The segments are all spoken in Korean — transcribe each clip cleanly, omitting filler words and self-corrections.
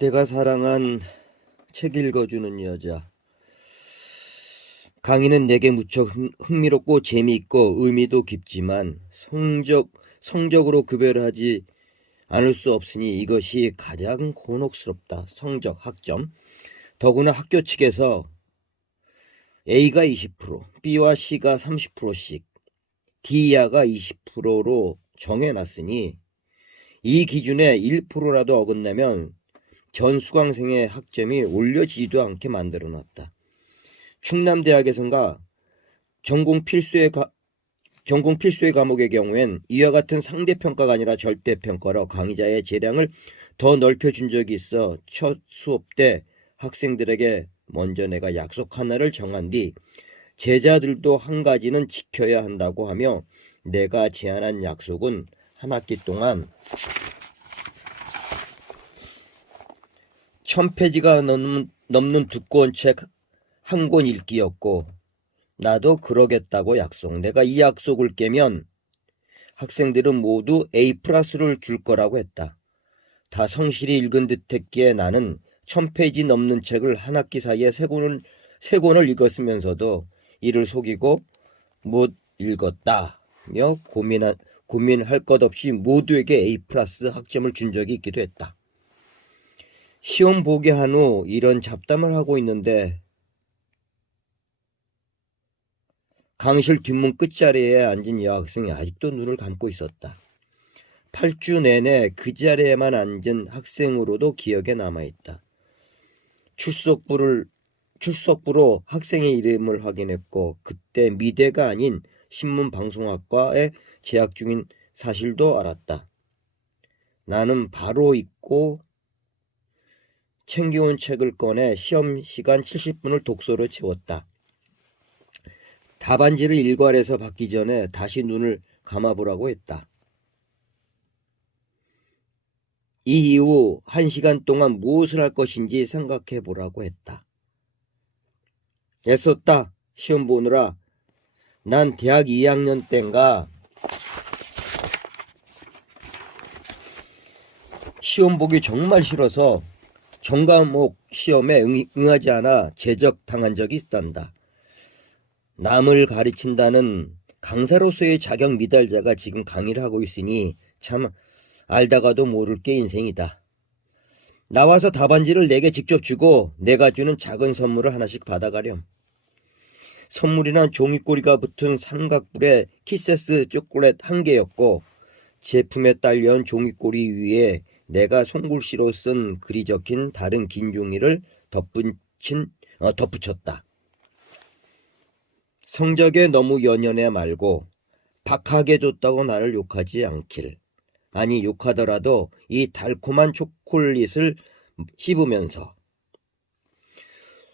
내가 사랑한 책 읽어주는 여자. 강의는 내게 무척 흥미롭고 재미있고 의미도 깊지만 성적으로 구별을 하지 않을 수 없으니 이것이 가장 곤혹스럽다. 성적, 학점. 더구나 학교 측에서 A가 20%, B와 C가 30%씩, D 이하가 20%로 정해놨으니 이 기준에 1%라도 어긋나면 전 수강생의 학점이 올려지지도 않게 만들어놨다. 충남대학에선가 전공 필수의 과목의 경우엔 이와 같은 상대평가가 아니라 절대평가로 강의자의 재량을 더 넓혀준 적이 있어 첫 수업 때 학생들에게 먼저 내가 약속 하나를 정한 뒤 제자들도 한 가지는 지켜야 한다고 하며 내가 제안한 약속은 한 학기 동안 1000페이지가 넘는 두꺼운 책 한 권 읽기였고 나도 그러겠다고 약속. 내가 이 약속을 깨면 학생들은 모두 A+를 줄 거라고 했다. 다 성실히 읽은 듯했기에 나는 1000페이지 넘는 책을 한 학기 사이에 세 권을 읽었으면서도 이를 속이고 못 읽었다며 고민할 것 없이 모두에게 A+ 학점을 준 적이 있기도 했다. 시험 보게 한 후 이런 잡담을 하고 있는데 강의실 뒷문 끝자리에 앉은 여학생이 아직도 눈을 감고 있었다. 8주 내내 그 자리에만 앉은 학생으로도 기억에 남아있다. 출석부로 학생의 이름을 확인했고 그때 미대가 아닌 신문방송학과에 재학 중인 사실도 알았다. 나는 바로 읽고 챙겨온 책을 꺼내 시험 시간 70분을 독서로 채웠다. 답안지를 일괄해서 받기 전에 다시 눈을 감아보라고 했다. 이 이후 1시간 동안 무엇을 할 것인지 생각해 보라고 했다. 애썼다. 시험 보느라. 난 대학 2학년 땐가 시험 보기 정말 싫어서 전과목 시험에 응하지 않아 제적당한 적이 있단다. 남을 가르친다는 강사로서의 자격 미달자가 지금 강의를 하고 있으니 참 알다가도 모를 게 인생이다. 나와서 답안지를 내게 직접 주고 내가 주는 작은 선물을 하나씩 받아가렴. 선물이란 종이꼬리가 붙은 삼각불의 키세스 초콜릿 한 개였고 제품에 딸려온 종이꼬리 위에 내가 손글씨로 쓴 글이 적힌 다른 긴 종이를 덧붙였다. 성적에 너무 연연해 말고 박하게 줬다고 나를 욕하지 않길. 아니 욕하더라도 이 달콤한 초콜릿을 씹으면서.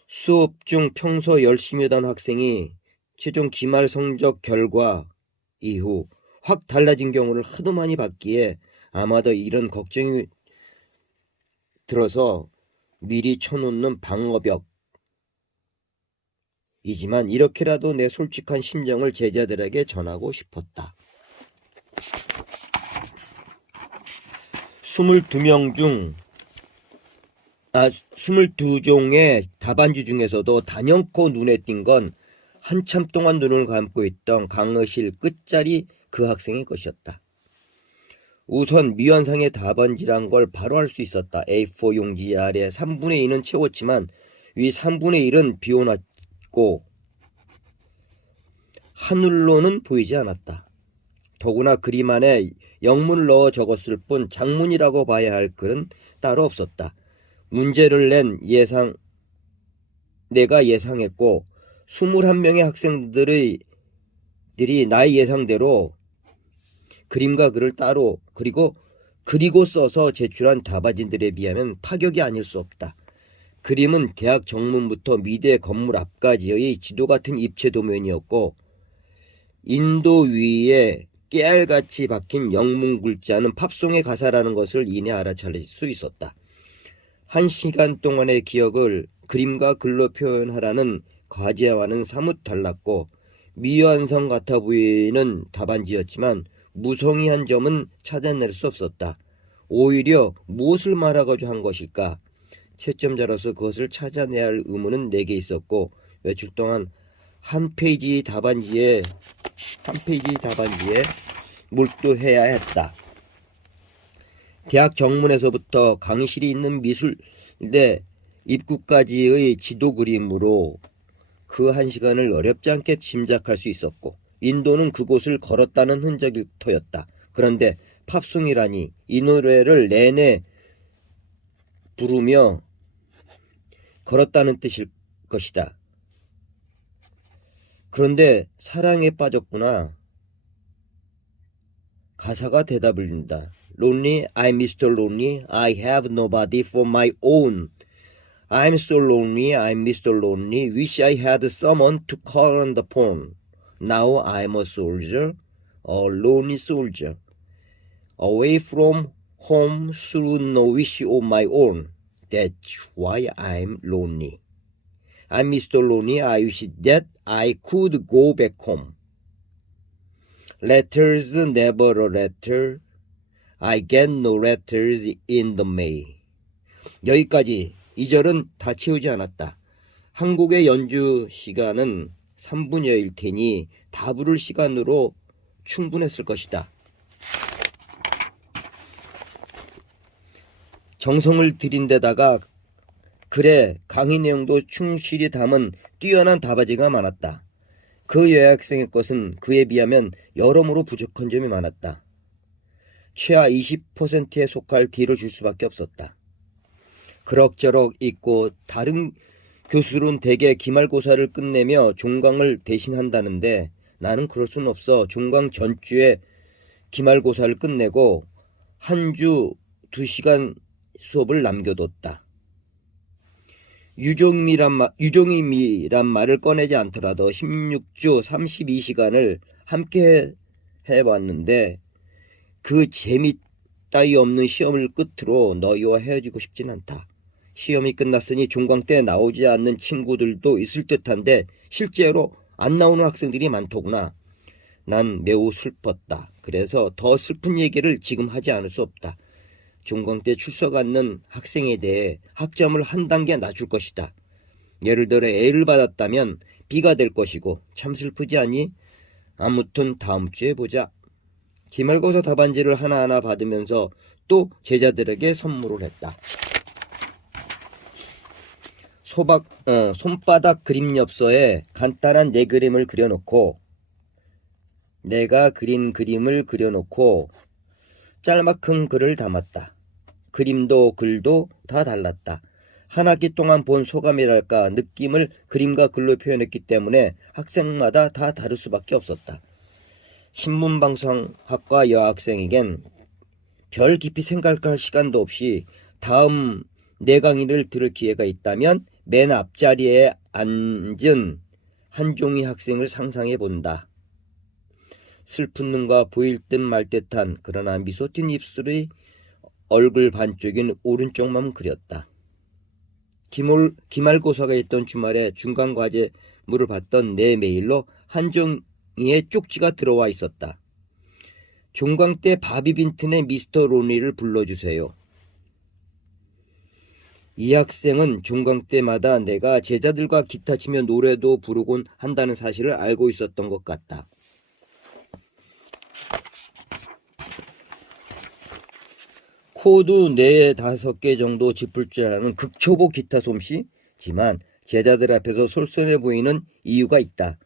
수업 중 평소 열심히 하던 학생이 최종 기말 성적 결과 이후 확 달라진 경우를 하도 많이 봤기에 아마도 이런 걱정이 들어서 미리 쳐놓는 방어벽 이지만 이렇게라도 내 솔직한 심정을 제자들에게 전하고 싶었다. 22종의 답안지 중에서도 단연코 눈에 띈 건 한참 동안 눈을 감고 있던 강의실 끝자리 그 학생의 것이었다. 우선 미완성의 답안지란 걸 바로 알 수 있었다. A4 용지 아래 3분의 2는 채웠지만 위 3분의 1은 비워놨고 하늘로는 보이지 않았다. 더구나 그림 안에 영문을 넣어 적었을 뿐 장문이라고 봐야 할 글은 따로 없었다. 문제를 낸 내가 예상했고 21명의 학생들이 나의 예상대로 그림과 글을 따로 그리고 써서 제출한 답안지들에 비하면 파격이 아닐 수 없다. 그림은 대학 정문부터 미대 건물 앞까지의 지도 같은 입체 도면이었고 인도 위에 깨알같이 박힌 영문 글자는 팝송의 가사라는 것을 이내 알아차릴 수 있었다. 1시간 동안의 기억을 그림과 글로 표현하라는 과제와는 사뭇 달랐고 미완성 같아 보이는 답안지였지만 무성의한 점은 찾아낼 수 없었다. 오히려 무엇을 말하고자 한 것일까? 채점자로서 그것을 찾아내야 할 의무는 내게 있었고 외출 동안 한 페이지 답안지에 몰두해야 했다. 대학 정문에서부터 강의실이 있는 미술대 입구까지의 지도 그림으로 그 한 시간을 어렵지 않게 짐작할 수 있었고 인도는 그곳을 걸었다는 흔적일 터였다. 그런데 팝송이라니 이 노래를 내내 부르며 걸었다는 뜻일 것이다. 그런데 사랑에 빠졌구나. 가사가 대답을 준다. Lonely, I'm Mr. Lonely, I have nobody for my own. I'm so lonely, I'm Mr. Lonely, wish I had someone to call on the phone. Now I'm a soldier, a lonely soldier, away from home through no wish of my own. That's why I'm lonely. I'm Mr. Lonely, I wish that I could go back home. Letters, never a letter. I get no letters in the mail. 여기까지 2절은 다 채우지 않았다. 한 곡의 연주 시간은 3분여일 테니 다 부를 시간으로 충분했을 것이다. 정성을 들인 데다가 글에 강의 내용도 충실히 담은 뛰어난 답안지가 많았다. 그 여학생의 것은 그에 비하면 여러모로 부족한 점이 많았다. 최하 20%에 속할 D를 줄 수밖에 없었다. 그럭저럭 있고 다른 교수들은 대개 기말고사를 끝내며 종강을 대신한다는데 나는 그럴 수는 없어. 종강 전주에 기말고사를 끝내고 한 주 2시간 수업을 남겨뒀다. 유종임이란 말을 꺼내지 않더라도 16주 32시간을 함께 해봤는데 그 재미 따위 없는 시험을 끝으로 너희와 헤어지고 싶진 않다. 시험이 끝났으니 종강 때 나오지 않는 친구들도 있을 듯한데 실제로 안 나오는 학생들이 많더구나. 난 매우 슬펐다. 그래서 더 슬픈 얘기를 지금 하지 않을 수 없다. 종강 때 출석 않는 학생에 대해 학점을 한 단계 낮출 것이다. 예를 들어 A를 받았다면 B가 될 것이고 참 슬프지 않니? 아무튼 다음 주에 보자. 기말고사 답안지를 하나하나 받으면서 또 제자들에게 선물을 했다. 손바닥 그림 엽서에 간단한 내 그림을 그려놓고 내가 그린 그림을 그려놓고 짤막한 글을 담았다. 그림도 글도 다 달랐다. 한 학기 동안 본 소감이랄까 느낌을 그림과 글로 표현했기 때문에 학생마다 다 다를 수밖에 없었다. 신문방송학과 여학생에겐 별 깊이 생각할 시간도 없이 다음 내 강의를 들을 기회가 있다면 맨 앞자리에 앉은 한종희 학생을 상상해 본다. 슬픈 눈과 보일 듯 말 듯한 그러나 미소 띤 입술의 얼굴 반쪽인 오른쪽만 그렸다. 기말고사가 있던 주말에 중간과제물을 받던 내 메일로 한종희의 쪽지가 들어와 있었다. 종강 때 바비빈튼의 미스터 로니를 불러주세요. 이 학생은 종강 때마다 내가 제자들과 기타 치며 노래도 부르곤 한다는 사실을 알고 있었던 것 같다. 코드 4-5개 정도 짚을 줄 아는 극초보 기타 솜씨지만 제자들 앞에서 솔선해 보이는 이유가 있다.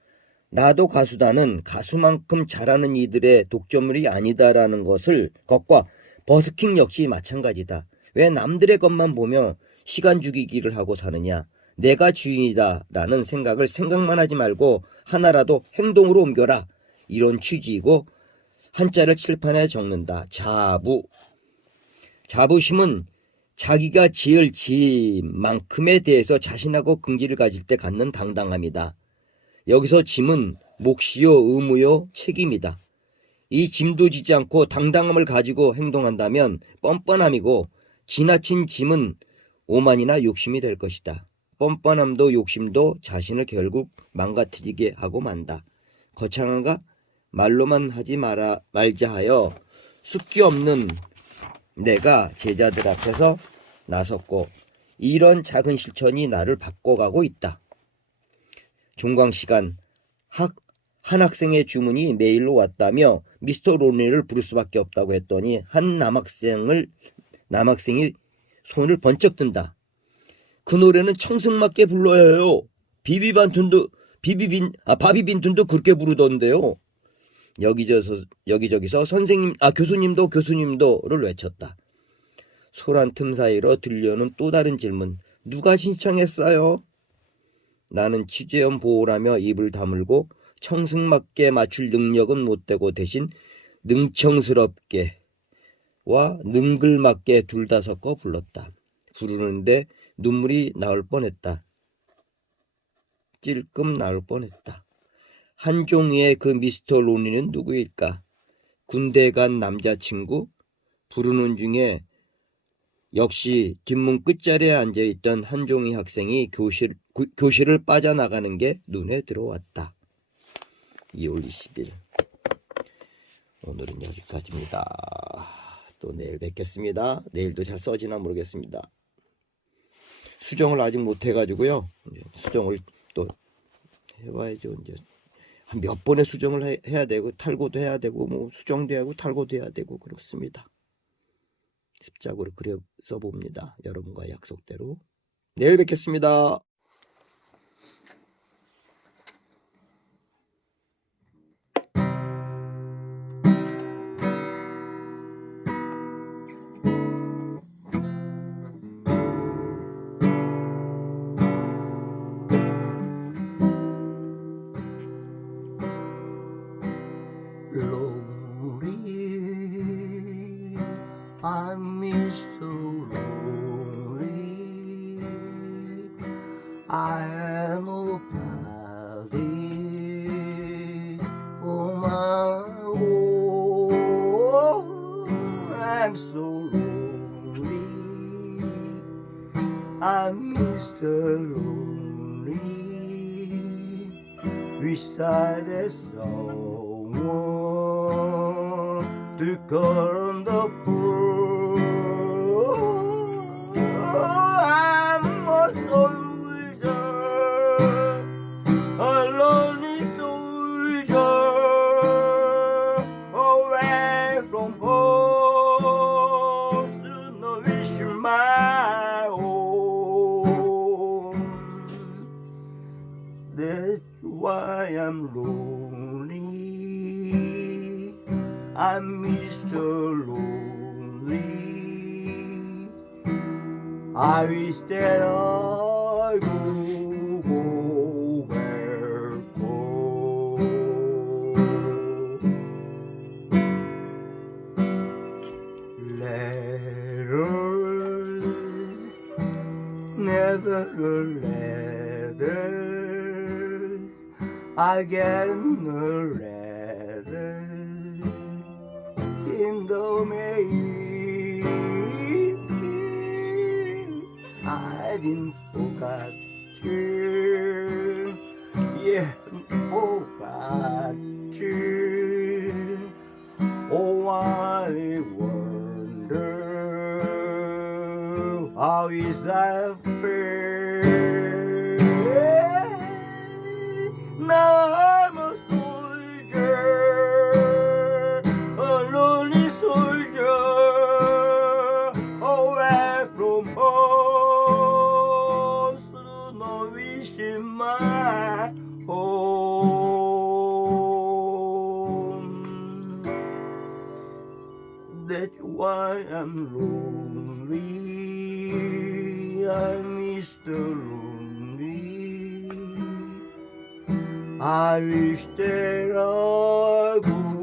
나도 가수다는 가수만큼 잘하는 이들의 독점물이 아니다라는 것과 버스킹 역시 마찬가지다. 왜 남들의 것만 보며 시간 죽이기를 하고 사느냐. 내가 주인이다 라는 생각만 하지 말고 하나라도 행동으로 옮겨라. 이런 취지이고 한자를 칠판에 적는다. 자부심은 자기가 지을 짐만큼에 대해서 자신하고 긍지를 가질 때 갖는 당당함이다. 여기서 짐은 몫이요 의무요 책임이다. 이 짐도 지지 않고 당당함을 가지고 행동한다면 뻔뻔함이고 지나친 짐은 오만이나 욕심이 될 것이다. 뻔뻔함도 욕심도 자신을 결국 망가뜨리게 하고 만다. 거창한가? 말로만 하지 말자 하여 숫기 없는 내가 제자들 앞에서 나섰고 이런 작은 실천이 나를 바꿔가고 있다. 종강시간. 한 학생의 주문이 메일로 왔다며 미스터 론리를 부를 수밖에 없다고 했더니 한 남학생이 손을 번쩍 든다. 그 노래는 청승맞게 불러야 해요. 바비빈튼도 그렇게 부르던데요. 여기저기서 선생님, 교수님도를 외쳤다. 소란 틈 사이로 들려오는 또 다른 질문. 누가 신청했어요? 나는 취재원 보호라며 입을 다물고 청승맞게 맞출 능력은 못되고 대신 능청스럽게 와 능글맞게 둘 다 섞어 불렀다. 부르는데 눈물이 나올 뻔했다. 찔끔 나올 뻔했다. 한종이의 그 미스터 론리는 누구일까? 군대 간 남자친구? 부르는 중에 역시 뒷문 끝자리에 앉아있던 한종이 학생이 교실을 빠져나가는 게 눈에 들어왔다. 2월 20일. 오늘은 여기까지입니다. 또 내일 뵙겠습니다. 내일도 잘 써지나 모르겠습니다. 수정을 아직 못해가지고요. 수정을 또 해봐야죠. 이제 한 몇 번의 수정을 해야 되고 탈고도 해야 되고 뭐 수정도 하고 탈고도 해야 되고 그렇습니다. 습작으로 그려 써봅니다. 여러분과 약속대로. 내일 뵙겠습니다. Lonely, I'm Mr. Lonely. I am nobody for my own. I'm so lonely. I'm Mr. Lonely. Wish I had someone to call on the phone. I'm a soldier, a lonely soldier, away from home, soon I wish my home. That's why I'm lonely. I'm Mr. Lonely. I wish that I could go back home. Letters, never a letter. I get a letter in the mail. I didn't forget you, yeah, forgot you. Oh, I wonder how is I feel. Now I'm a soldier, a lonely soldier, away from home, soon I wish in my home. That's why I'm lonely. I'm Mr. Lonely. I wish that I could